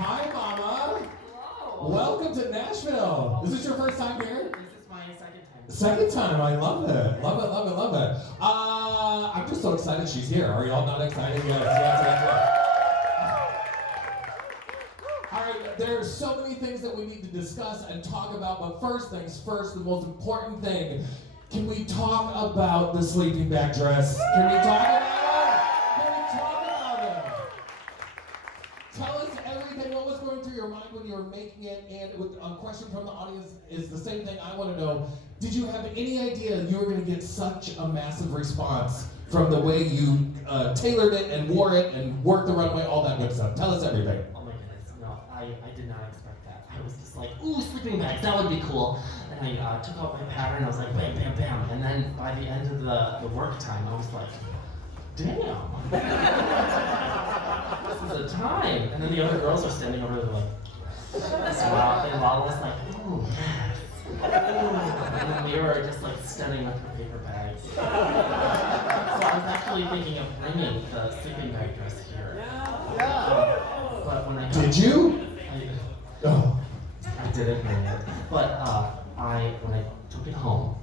Hi, Mama. Hello. Welcome to Nashville. Is this your first time here? This is my second time. Second time. I love it. Love it, love it, love it. I'm just so excited she's here. Are y'all not excited? Yes. All right, there's so many things that we need to discuss and talk about, but first things first, the most important thing, can we talk about the sleeping bag dress? Can we talk about it? Can we talk about it? Tell us everything, what was going through your mind when you were making it, and with a question from the audience is the same thing I want to know. Did you have any idea you were going to get such a massive response from the way you tailored it and wore it and worked the runway, all that good stuff? Tell us everything. Oh my goodness, no, I did not expect that. I was just like, ooh, sleeping bags, that would be cool. And I took out my pattern, I was like, bam, bam, bam. And then by the end of the work time, I was like, damn. This is a time. And then the other girls are standing over there like, smile, and Lala's like, ooh, yes. Ooh. And then we were just like studying with her paper bags. So I was actually thinking of bringing the sleeping bag dress here. But when I got Did you? I didn't bring it. But when I took it home,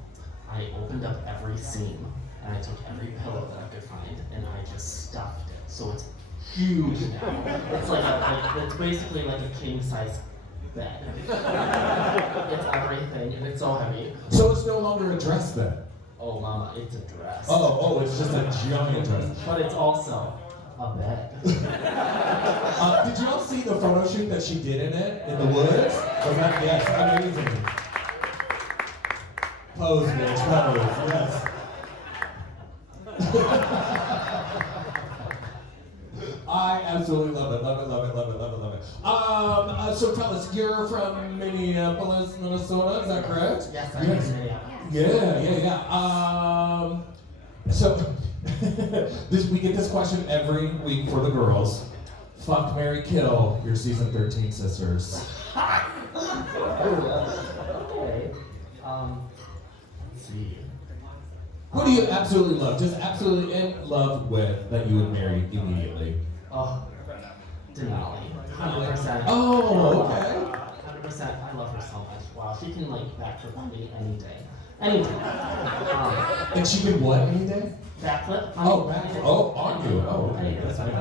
I opened up every seam and I took every pillow that I could find and I just stuffed it. So it's huge now. It's it's basically like a king size bed. It's everything and it's so heavy. So it's no longer a dress then? Oh mama, it's a dress. Oh, it's just a giant dress. But it's also a bed. Did you all see the photo shoot that she did in it, in the woods? Was that, yes, amazing. Pose, bitch, pose, yes. I absolutely love it, love it, love it, love it, love it, love it. So tell us, you're from Minneapolis, Minnesota, is that correct? Yes, I am from Minneapolis. Yeah. So, we get this question every week for the girls. Fuck, marry, kill your season 13 sisters. Okay. Let's see. Who do you absolutely love? Just absolutely in love with that you would marry immediately? Oh, Denali. 100%. Oh, okay. 100%. I love her so much. Wow, she can like backflip me any day. Any day. And she can what any day? Backflip? Oh, backflip. Oh, on you. Oh, okay. Any day. That's fine.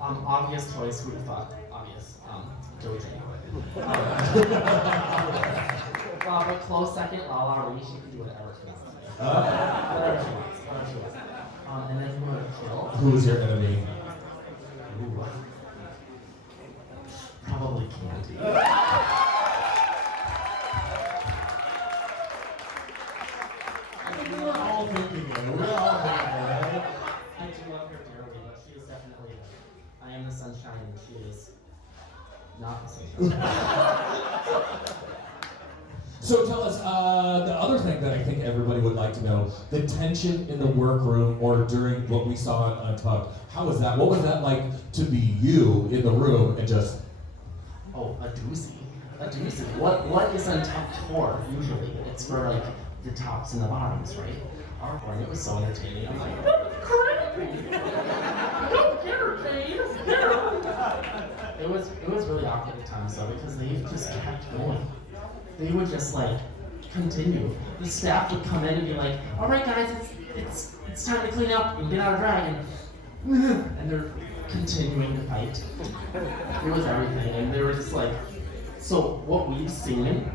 Obvious choice, who the fuck? Obvious. Joji. But close second, Lala Ree, she can do whatever she wants. Whatever she wants. And then who would kill? Who is your enemy? Ooh. Probably Candy. I think we were all thinking it. We were all thinking it, right? I do love her dearly, but she is definitely I am the sunshine and she is not the sunshine. So tell us, the other thing that I think everybody would like to know, the tension in the workroom or during what we saw on Untucked. How was that? What was that like to be you in the room and just... Oh, a doozy. A doozy. What is Untucked for, usually? It's for like the tops and the bottoms, right? Our one, it was so entertaining. I'm like, that was crazy! Don't get her, Jade! Get her! It was really awkward at times though, because they just kept going. They would just like continue. The staff would come in and be like, all right guys, it's time to clean up and get out of drag, and they're continuing to fight. It was everything, and they were just like, so what we've seen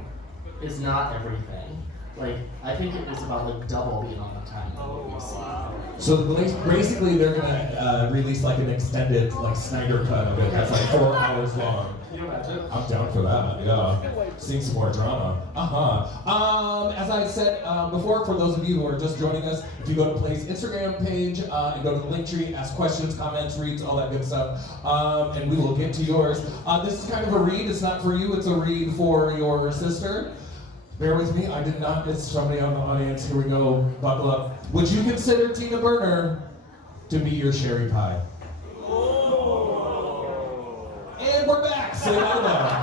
is not everything. Like, I think it was about like double the amount of time than what we've seen. So basically they're gonna release like an extended like Snyder cut of it that's like 4 hours long. Can you imagine? I'm down for that, yeah. Seeing some more drama. As I said before, for those of you who are just joining us, if you go to Play's Instagram page and go to the link tree, ask questions, comments, reads, all that good stuff, and we will get to yours. This is kind of a read, it's not for you, it's a read for your sister. Bear with me, I did not miss somebody on the audience. Here we go, buckle up. Would you consider Tina Burner to be your Sherry Pie? And we're back, say hello.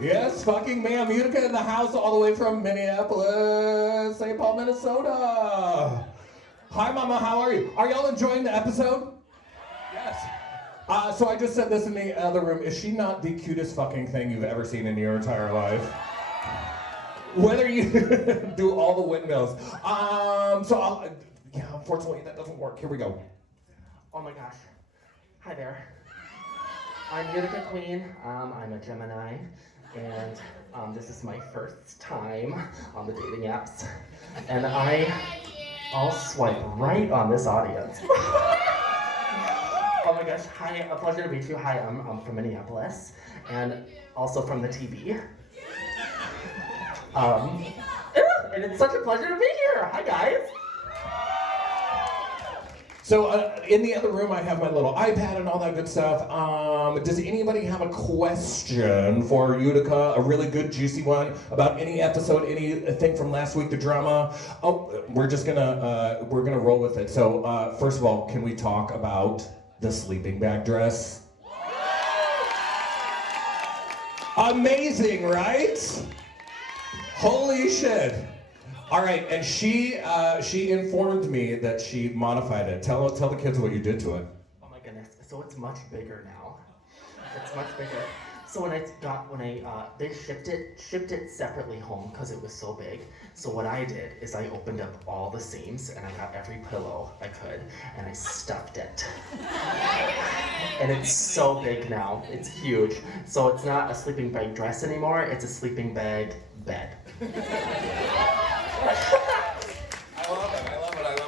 Yes, fucking ma'am, Utica in the house all the way from Minneapolis, St. Paul, Minnesota. Hi, Mama, how are you? Are y'all enjoying the episode? Yes. So I just said this in the other room. Is she not the cutest fucking thing you've ever seen in your entire life? Whether you do all the windmills. Yeah, unfortunately that doesn't work. Here we go. Oh my gosh. Hi there. I'm Utica Queen. I'm a Gemini, and this is my first time on the dating apps, and I'll swipe right on this audience. Oh my gosh, hi, a pleasure to meet you. Hi, I'm from Minneapolis, and also from the TV. And it's such a pleasure to be here. Hi guys. So in the other room I have my little iPad and all that good stuff. Does anybody have a question for Utica? A really good juicy one about any episode, anything from last week, the drama? Oh, we're gonna roll with it. So first of all, can we talk about the sleeping bag dress? Amazing, right? Holy shit. All right, and she informed me that she modified it. Tell the kids what you did to it. Oh my goodness, so it's much bigger now. It's much bigger. So they shipped it separately home because it was so big. So what I did is I opened up all the seams and I got every pillow I could and I stuffed it. And it's so big now, it's huge. So it's not a sleeping bag dress anymore, it's a sleeping bag bed.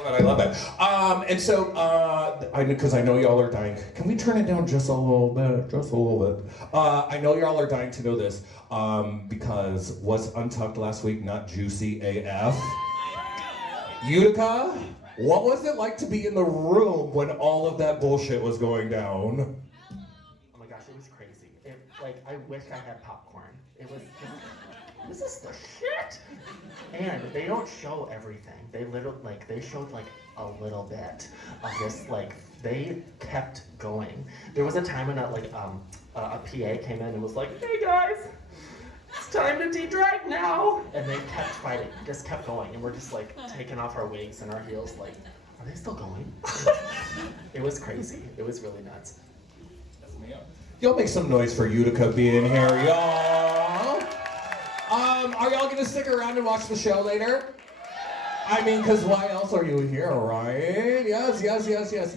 I love it. And so, because I know y'all are dying. Can we turn it down just a little bit? Just a little bit. I know y'all are dying to know this, because was Untucked last week not juicy AF? Utica, what was it like to be in the room when all of that bullshit was going down? Oh my gosh, it was crazy. I wish I had popcorn. It was just, this is the shit! And they don't show everything. They showed a little bit of this, they kept going. There was a time when a PA came in and was like, hey guys, it's time to de-drag now! And they kept fighting, just kept going, and we're just taking off our wigs and our heels are they still going? It was crazy, it was really nuts. Y'all make some noise for Utica being here, y'all. Are y'all gonna stick around and watch the show later? I mean, because why else are you here, right? Yes.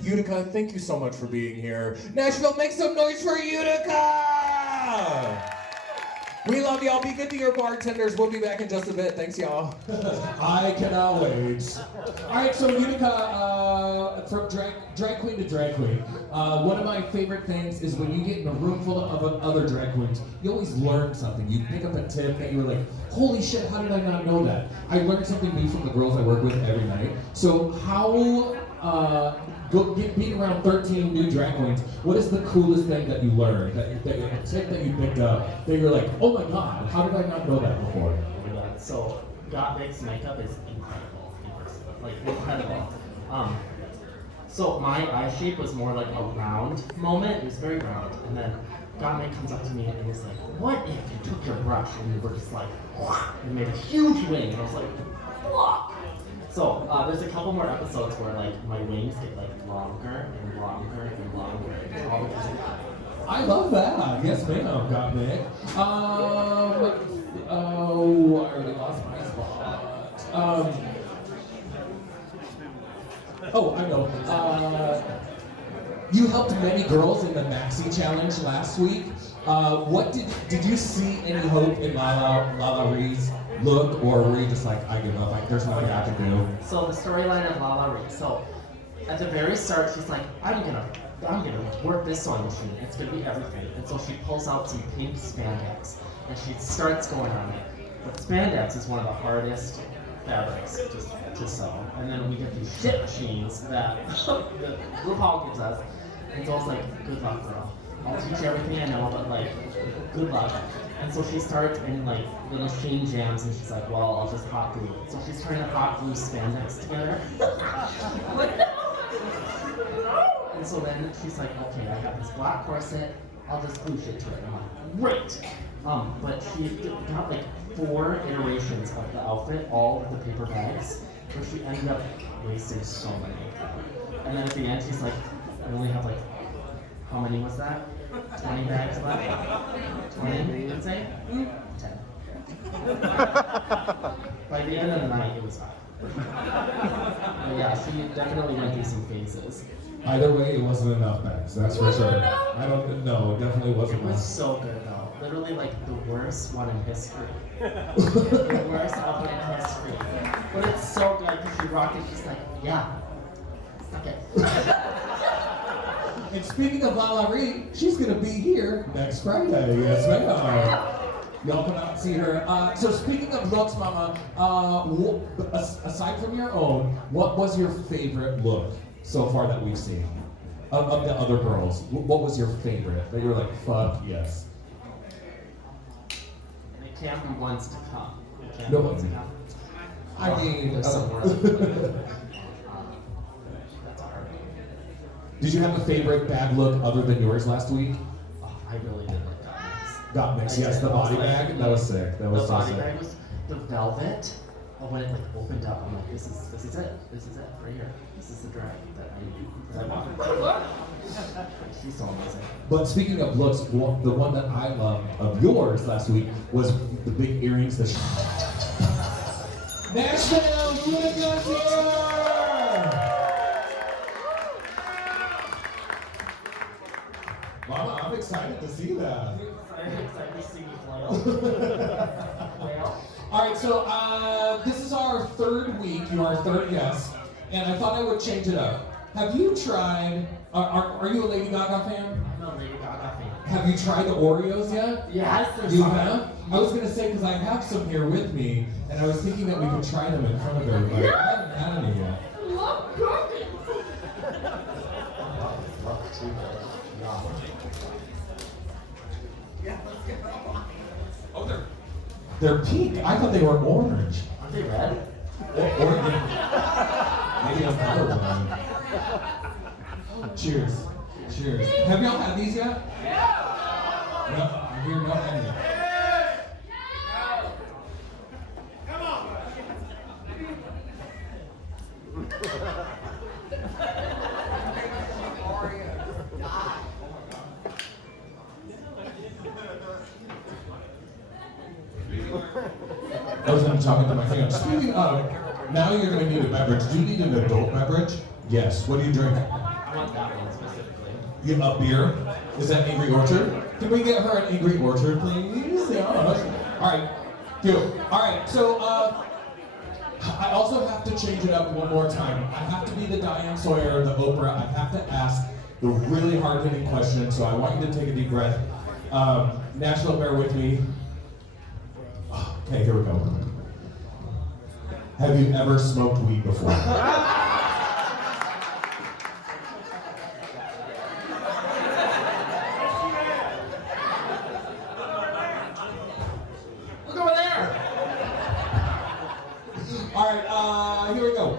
Utica, thank you so much for being here. Nashville, make some noise for Utica! We love y'all. Be good to your bartenders. We'll be back in just a bit. Thanks, y'all. I cannot wait. All right, so Utica, from drag queen to drag queen. One of my favorite things is when you get in a room full of other drag queens, you always learn something. You pick up a tip that you were like, holy shit, how did I not know that? I learned something new from the girls I work with every night. So how, being around 13 new drag queens, what is the coolest thing that you learned, a tip that you picked up, that you're like, oh my god, how did I not know that before? Oh my god, so Gottmik's makeup is incredible. Incredible. So my eye shape was more like a round moment, it was very round, and then Gottmik comes up to me and was like, what if you took your brush and you were just and made a huge wing, and I was like, fuck! So there's a couple more episodes where my wings get longer and longer and longer. All because of that. I love that. Yes, ma'am, Gottmik. I already lost my spot. I know. You helped many girls in the Maxi Challenge last week. What did you see any hope in Lala Ree's look, or were you just like, I give up, there's nothing I can do? So the storyline of Lala Ree. So at the very start, she's like, I'm gonna work this sewing machine. It's gonna be everything. And so she pulls out some pink spandex and she starts going on it. But spandex is one of the hardest fabrics to sew. And then we get these shit machines that RuPaul gives us. And so it's like, good luck, girl. I'll teach you everything I know, but good luck. And so she starts and the machine jams and she's like, well, I'll just hot glue it. So she's trying to hot glue spandex together. I'm like, no! And so then she's like, okay, I have this black corset, I'll just glue shit to it. I'm like, great! But she got 4 iterations of the outfit, all with the paper bags. but she ended up wasting so many. And then at the end, she's like, I only have like, how many was that? 20 bags left? 20, let's say? 10. By the end of the night, it was up. But yeah, she definitely went through some phases. Either way, it wasn't enough bags, that's for sure. I don't know, it definitely wasn't It was enough. so good though. Literally like the worst one in history. The worst one in history. But it's so good because she rocked it. She's like, yeah, suck it. And speaking of Valerie, she's gonna be here next Friday, yes ma'am. Y'all come out and see her. So speaking of looks, Mama, aside from your own, what was your favorite look so far that we've seen? Of the other girls, what was your favorite? That you were like, fuck yes. It can't be ones to come. It can't No be ones to one. come. I mean, There's some more. That's hard. Did you have a favorite bag look other than yours last week? Oh, I really did like that mix. Got mixed, I yes, did. the I was body like- bag. That was sick. That was The so body sick. bag was the velvet. Oh, when it like opened up, I'm like, this is it. This is it right here. This is the drag that I want. She's so amazing. But speaking of looks, the one that I loved of yours last week was the big earrings. Nashville, Utica's here! Mama, I'm excited to see that. I'm excited to see you flail. All right, so this is our third week. You're our third guest, and I thought I would change it up. Have you tried? Are you a Lady Gaga fan? I'm a Lady Gaga fan. Have you tried the Oreos yet? Yes, there's You some. have? I was gonna say because I have some here with me, and I was thinking that we could try them in front of everybody. I haven't had any yet. I love cookies. Love too. Oh, they're pink. I thought they were orange. Aren't they red? Or maybe I'm colorblind. Cheers. Cheers. Have y'all had these yet? No. I hear no any. I was going to talk to my friend. Speaking of, now you're going to need a beverage. Do you need an adult beverage? Yes. What do you drink? I want that one specifically. You a beer? Is that Angry Orchard? Can we get her an Angry Orchard, please? Yeah. All right. Cute. All right. So I also have to change it up one more time. I have to be the Diane Sawyer, the Oprah. I have to ask the really hard-hitting question. So I want you to take a deep breath. Nashville, bear with me. Okay, here we go. Have you ever smoked weed before? Look over there! All right, here we go.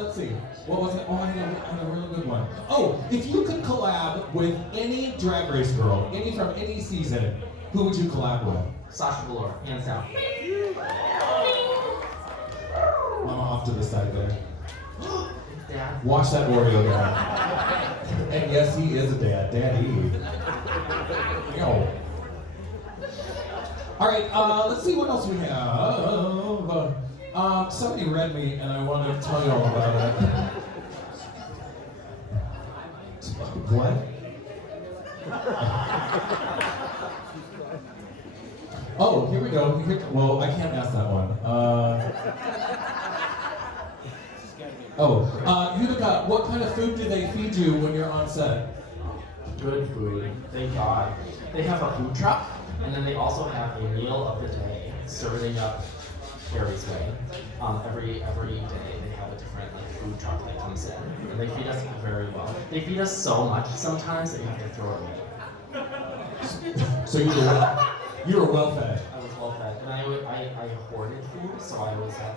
Let's see. What was it? Oh, I had a really good one. Oh, if you could collab with any Drag Race girl, any from any season, who would you collab with? Sasha Velour, hands down. Mama off to the side there. Dad. Watch that Oreo guy. And yes, he is a dad. Daddy. Yo. All right, let's see what else we have. Somebody read me, and I want to tell you all about it. What? Oh, here we go. Well, I can't ask that one. Utica, what kind of food do they feed you when you're on set? Good food. Thank God. They have a food truck, and then they also have a meal of the day serving up Carrie's Way. Every day they have a different food truck that comes in, and they feed us very well. They feed us so much sometimes that you have to throw it away. So you were well fed. I was well fed, and I hoarded food, so I always had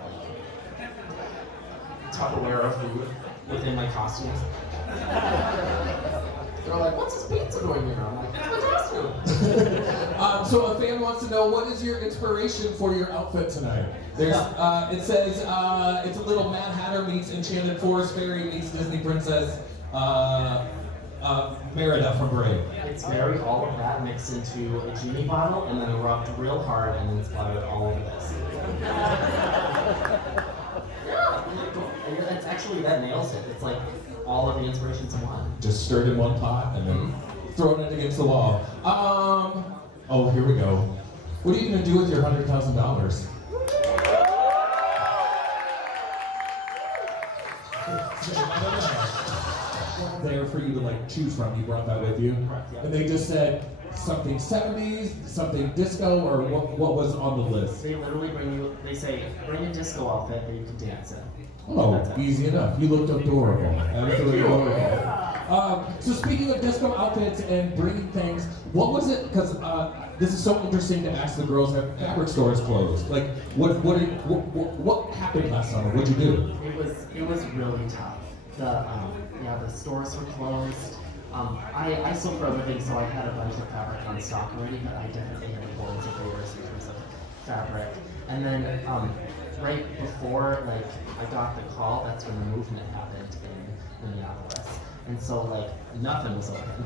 Tupperware of food within my costumes. They're like, "What's this pizza doing here?" I'm like, "It's my costume." So a fan wants to know, what is your inspiration for your outfit tonight? There's, it says, it's a little Mad Hatter meets Enchanted Forest Fairy meets Disney Princess Merida from Brave. It's very all of that mixed into a genie bottle and then rubbed real hard and then splattered all over this. And it's actually, that nails it. It's like all of the inspirations in one. Just stirred in one pot and then thrown it against the wall. Oh, here we go. What are you gonna do with your $100,000? There for you to like choose from. You brought that with you, and they just said something 70s, something disco, or what was on the list? They literally bring you, they say, bring a disco outfit that you can dance in. Oh, easy enough. You looked adorable. Absolutely adorable. So speaking of disco outfits and bringing things, what was it? Because this is so interesting to ask the girls at fabric stores closed. Like, what happened last summer? What'd you do? It was really tough. The stores were closed. I sold for other things, so I had a bunch of fabric on stock already, but I definitely had points of favors in terms of fabric. And then right before like I got the call, that's when the movement happened in Minneapolis, and so like nothing was open.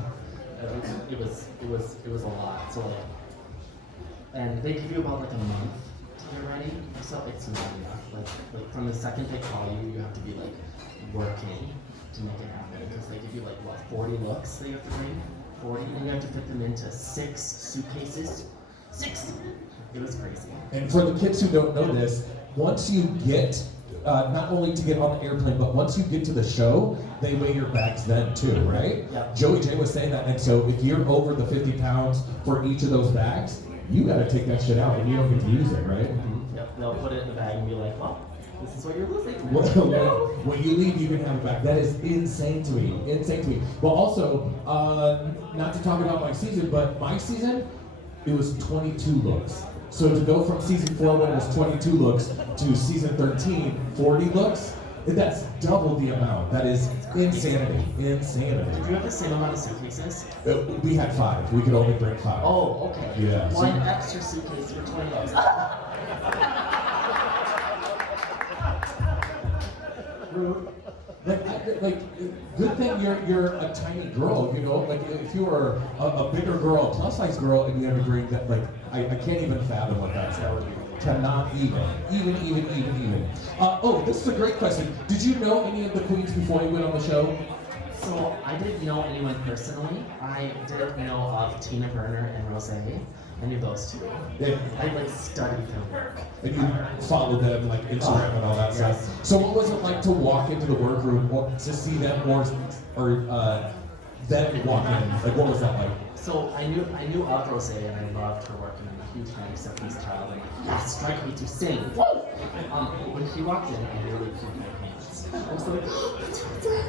It was a lot. So like, and they give you about like a month to get ready, so it's not enough. Like from the second they call you, you have to be like working to make it happen, because they give you like what, 40 looks that you have to bring, 40, and you have to fit them into 6 suitcases. 6. It was crazy. And for the kids who don't know this, once you get, not only to get on the airplane, but once you get to the show, they weigh your bags then too, right? Yeah. Joey J was saying that, and so if you're over the 50 pounds for each of those bags, you gotta take that shit out and you don't get to use it, right? Mm-hmm. Yep. They'll put it in the bag and be like, well, this is what you're losing. When you leave, you can have it back. That is insane to me. Insane to me. Well, also, not to talk about my season, but my season, it was 22 looks. So to go from season 4 when it was 22 looks to season 13, 40 looks, that's double the amount. That is insanity. Insanity. Did you have the same amount of suitcases? We had 5. We could only bring 5. Oh, okay. Yeah. One extra suitcase for $20. Like, good thing you're a tiny girl, you know? Like, if you were a bigger girl, a plus size girl, and you had to bring that, like, I can't even fathom what that's like. Cannot even. Oh, this is a great question. Did you know any of the queens before you went on the show? So, I didn't know anyone personally. I did know of Tina Burner and Rose. I knew those two. Yeah. I like studied their work. And you followed them, like Instagram and all that stuff. Yes. So what was it like to walk into the workroom, or to see them more, or them walk in? Like, what was that like? So I knew of Rose and I loved her work, and I'm a huge 90s child. I'm like, yes, strike me to sing. Whoa! When she walked in, I nearly peed my pants. I was like, oh, that's Rose.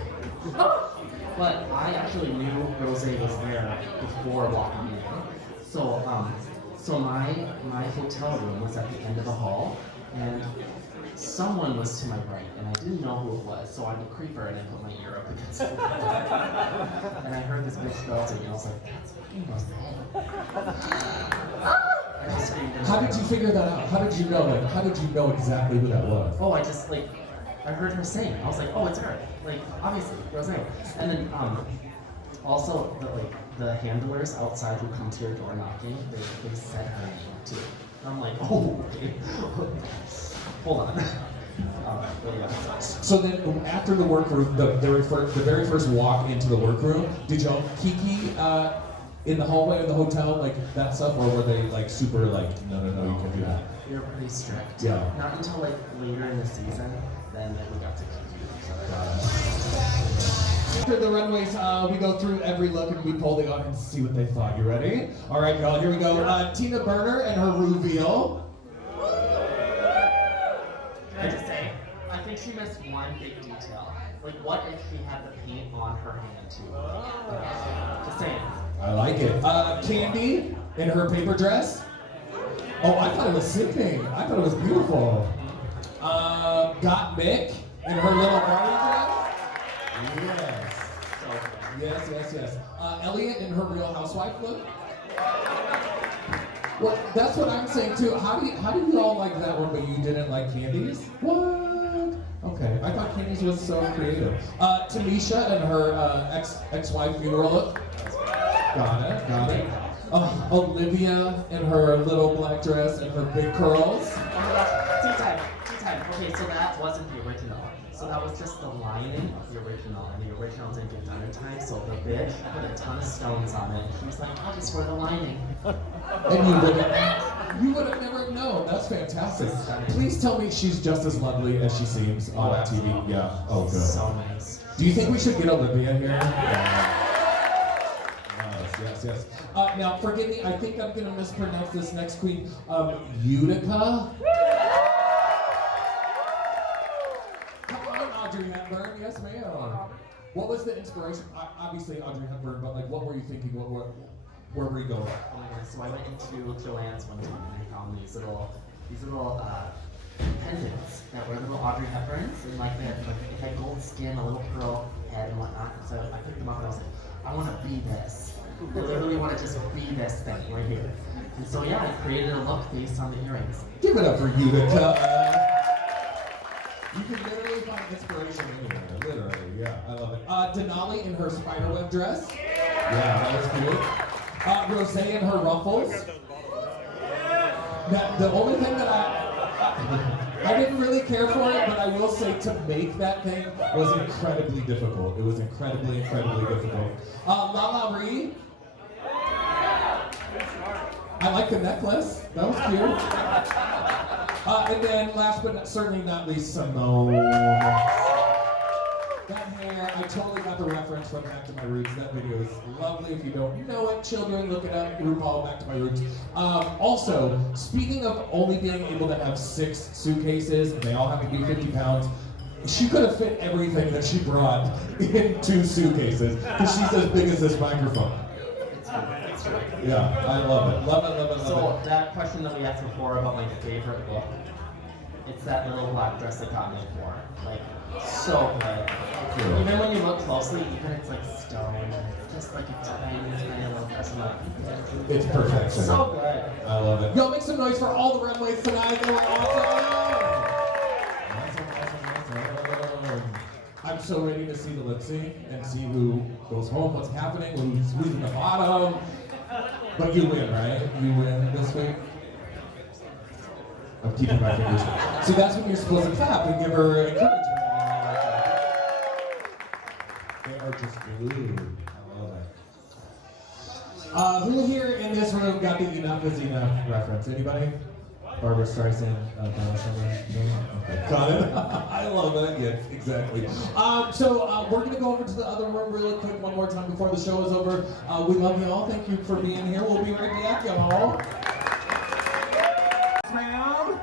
Oh! But I actually knew Rose was there before walking in. So my hotel room was at the end of the hall, and someone was to my right, and I didn't know who it was, so I'm a creeper, and I put my ear up against it. And I heard this bitch belting, and I was like, that's fucking Rose. And I screamed. How did you figure that out? How did you know? Like, how did you know exactly who that was? Oh, I just like, I heard her sing. I was like, oh, it's her. Like, obviously, Rose. And then also the handlers outside who come to your door knocking, they said her name too. And I'm like, oh, okay. Hold on. But yeah. So then, after the workroom, the very first walk into the workroom, did y'all kiki in the hallway of the hotel, like that stuff, or were they like super like, no, you can't do that? They were pretty strict. Yeah. Not until like later in the season, then we got to kiki each other. After the runways, we go through every look and we poll the audience to see what they thought. You ready? All right, y'all, here we go. Tina Burner and her reveal. Can I just say, I think she missed one big detail. Like, what if she had the paint on her hand too? Just saying. I like it. Candy in her paper dress. Oh, I thought it was sickening. I thought it was beautiful. Got Mick in her little party dress. Yes. Elliot in her Real Housewife look. Well, that's what I'm saying too. How do you all like that one, but you didn't like Candies? What? Okay, I thought Candies was so creative. Tamisha and her ex-wife funeral look. Got it. Olivia in her little black dress and her big curls. Oh my gosh, tea time. Okay, so that wasn't the original. So that was just the lining of the original, and the original didn't get done in time, so the bitch put a ton of stones on it, and she was like, I'll just wear the lining. And you would have never known. That's fantastic. Please tell me she's just as lovely as she seems on TV. Yeah. Oh, good. So nice. Do you think we should get Olivia here? Yes. Now, forgive me, I think I'm gonna mispronounce this next queen. Utica? Come on, Audrey Hepburn. Yes, ma'am. What was the inspiration? Obviously, Audrey Hepburn, but like, what were you thinking? Where were you going? Oh my goodness, so I went into Joann's one time and I found these little pendants that were little Audrey Hepburns, and like it had gold skin, a little pearl head and whatnot. And so I picked them up and I was like, I want to be this. I literally want to just be this thing right here. And so yeah, I created a look based on the earrings. Give it up for Utica. You can literally find inspiration anywhere. Literally, yeah, I love it. Denali in her spiderweb dress. Yeah, that was cute. Rosé in her ruffles. Now, the only thing that I didn't really care for it, but I will say to make that thing was incredibly difficult. It was incredibly difficult. Lala Ree. I like the necklace. That was cute. And then last but certainly not least, Simone. That hair, I totally got the reference from Back to My Roots. That video is lovely. If you don't know it, children, look it up. RuPaul, Back to My Roots. Also, speaking of only being able to have 6 suitcases, and they all have to be 50 pounds, she could have fit everything that she brought in 2 suitcases, because she's as big as this microphone. It's true. Yeah, I love it. Love it. So that question that we asked before about my favorite look, it's that little black dress that got me for. Like, so good. Cool. Even when you look closely, even it's like stone, and it's just like a tiny little dress. I'm like, It's perfection. so good. I love it. Y'all make some noise for all the runways tonight. They were awesome. I'm so ready to see the lip sync and see who goes home, what's happening, who's in the bottom. But you win, right? You win this week. I'm keeping my fingers. See, that's when you're supposed to clap and give her encouragement. They are just glued. I love it. Who here in this room got the Enough is Enough reference? Anybody? Barbara Streisand, Donna Summer? Okay. Got it? I love it. Yes, exactly. So we're going to go over to the other room really quick one more time before the show is over. We love you all. Thank you for being here. We'll be right back, y'all. Ma'am?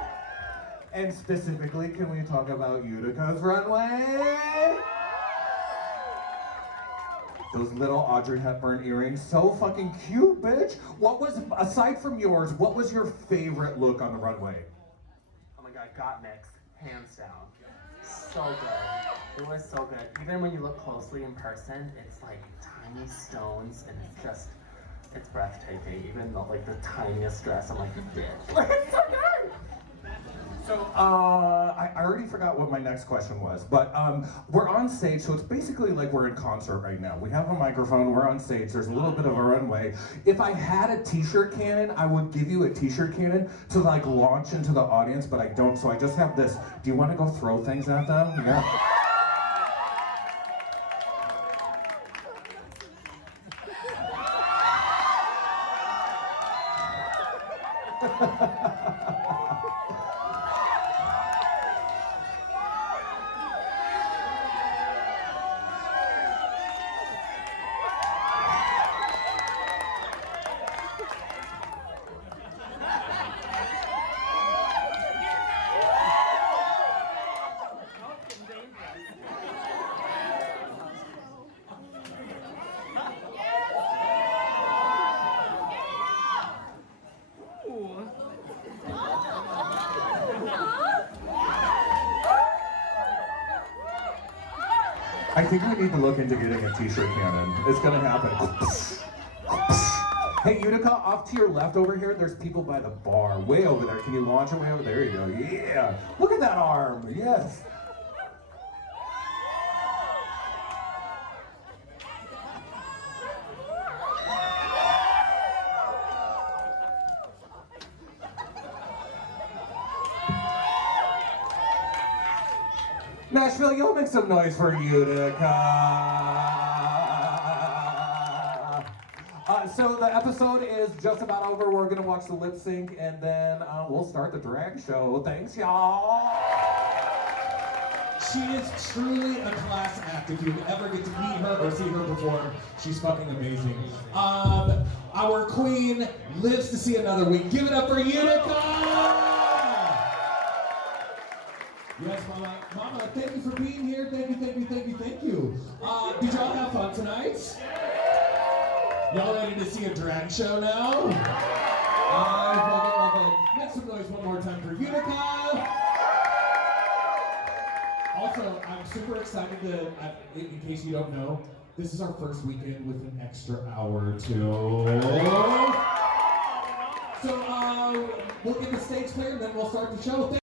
And specifically, can we talk about Utica's runway? Those little Audrey Hepburn earrings, so fucking cute, bitch. What was, aside from yours, what was your favorite look on the runway? Oh my god, got mixed, hands down. So good. It was so good. Even when you look closely in person, it's like tiny stones, and it's breathtaking. Even though like the tiniest dress, I'm like, bitch. It's so good. So, I already forgot what my next question was, but we're on stage, so it's basically like we're in concert right now. We have a microphone, we're on stage, there's a little bit of a runway. If I had a t-shirt cannon, I would give you a t-shirt cannon to like launch into the audience, but I don't, so I just have this. Do you want to go throw things at them? Yeah. I think we need to look into getting a t-shirt cannon. It's gonna happen. Hey, Utica, off to your left over here, there's people by the bar. Way over there. Can you launch it way over there? There you go. Yeah. Look at that arm. Yes. Nashville, you'll make some noise for Utica. So the episode is just about over. We're gonna watch the lip sync and then we'll start the drag show. Thanks, y'all. She is truly a class act. If you ever get to meet her or see her perform, she's fucking amazing. Our queen lives to see another week. Give it up for Utica! Yes, Mama. Mama, thank you for being here. Thank you, thank you, thank you, thank you. Did y'all have fun tonight? Y'all ready to see a drag show now? I fucking love it. Make some noise one more time for Utica. Also, I'm super excited to, in case you don't know, this is our first weekend with an extra hour or two. So we'll get the stage clear and then we'll start the show.